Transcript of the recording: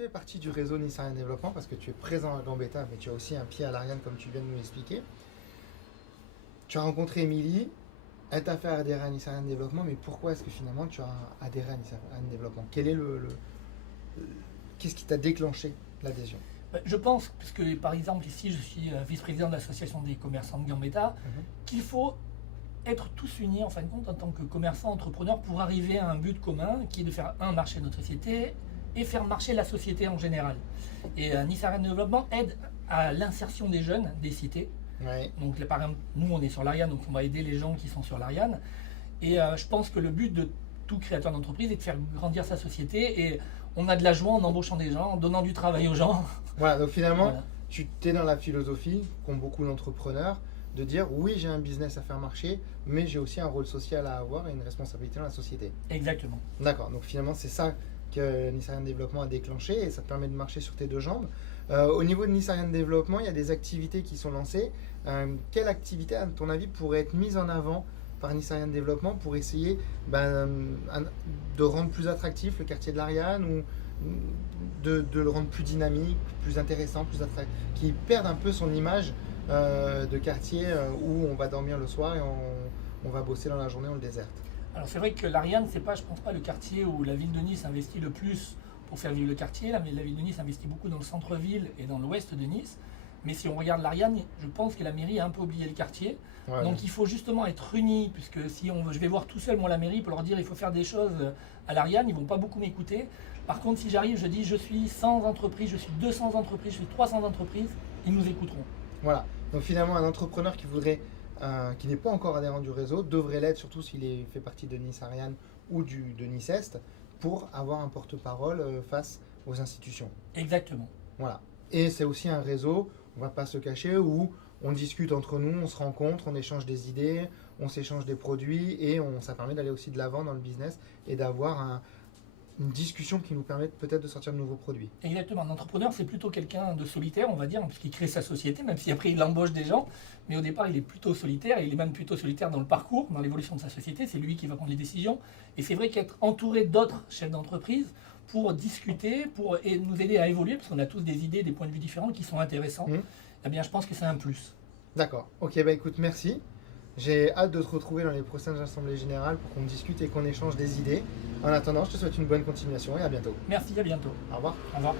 fais partie du réseau Nissarian Développement parce que tu es présent à Gambetta, mais tu as aussi un pied à l'Ariane comme tu viens de nous l'expliquer. Tu as rencontré Émilie, elle t'a fait adhérer à Nissarian Développement, mais pourquoi est-ce que finalement tu as adhéré à Nissarian Développement? Quel est qu'est-ce qui t'a déclenché l'adhésion? Je pense, puisque par exemple ici je suis vice-président de l'association des commerçants de Gambetta, qu'il faut être tous unis en fin de compte en tant que commerçants, entrepreneurs pour arriver à un but commun qui est de faire marcher notre société et faire marcher la société en général. Et Nissarian Développement aide à l'insertion des jeunes des cités. Ouais. Donc par exemple, nous on est sur l'Ariane, donc on va aider les gens qui sont sur l'Ariane. Et je pense que le but de tout créateur d'entreprise est de faire grandir sa société et on a de la joie en embauchant des gens, en donnant du travail aux gens. Voilà, donc finalement, Voilà. tu es dans la philosophie qu'ont beaucoup d'entrepreneurs de dire oui, j'ai un business à faire marcher, mais j'ai aussi un rôle social à avoir et une responsabilité dans la société. Exactement. D'accord, donc finalement, c'est ça que Nissarian Développement a déclenché et ça te permet de marcher sur tes deux jambes. Au niveau de Nissarian Développement, il y a des activités qui sont lancées. Quelle activité, à ton avis, pourrait être mise en avant par Nissarian Développement pour essayer de rendre plus attractif le quartier de l'Ariane ou de le rendre plus dynamique, plus intéressant, plus attractif, qui perde un peu son image de quartier où on va dormir le soir et on va bosser dans la journée, on le déserte. Alors c'est vrai que l'Ariane, c'est pas, je pense pas, le quartier où la ville de Nice investit le plus pour faire vivre le quartier. La ville de Nice investit beaucoup dans le centre-ville et dans l'ouest de Nice. Mais si on regarde l'Ariane, je pense que la mairie a un peu oublié le quartier. Ouais, Donc il faut justement être unis, puisque si je vais voir tout seul moi la mairie pour leur dire il faut faire des choses à l'Ariane, ils vont pas beaucoup m'écouter. Par contre, si j'arrive, je dis je suis 100 entreprises, je suis 200 entreprises, je suis 300 entreprises, ils nous écouteront. Voilà. Donc finalement, un entrepreneur qui voudrait, qui n'est pas encore adhérent du réseau, devrait l'être, surtout s'il fait partie de Nice Ariane ou de Nice Est, pour avoir un porte-parole face aux institutions. Exactement. Voilà. Et c'est aussi un réseau, on ne va pas se cacher, où on discute entre nous, on se rencontre, on échange des idées, on s'échange des produits et ça permet d'aller aussi de l'avant dans le business et d'avoir une discussion qui nous permet peut-être de sortir de nouveaux produits. Exactement. Un entrepreneur, c'est plutôt quelqu'un de solitaire, on va dire, puisqu'il crée sa société, même si après il embauche des gens. Mais au départ, il est plutôt solitaire, et il est même plutôt solitaire dans le parcours, dans l'évolution de sa société. C'est lui qui va prendre les décisions. Et c'est vrai qu'être entouré d'autres chefs d'entreprise pour discuter, et nous aider à évoluer, parce qu'on a tous des idées, des points de vue différents qui sont intéressants, eh bien, je pense que c'est un plus. D'accord. Ok, bah écoute, merci. J'ai hâte de te retrouver dans les prochaines assemblées générales pour qu'on discute et qu'on échange des idées. En attendant, je te souhaite une bonne continuation et à bientôt. Merci, à bientôt. Au revoir. Au revoir.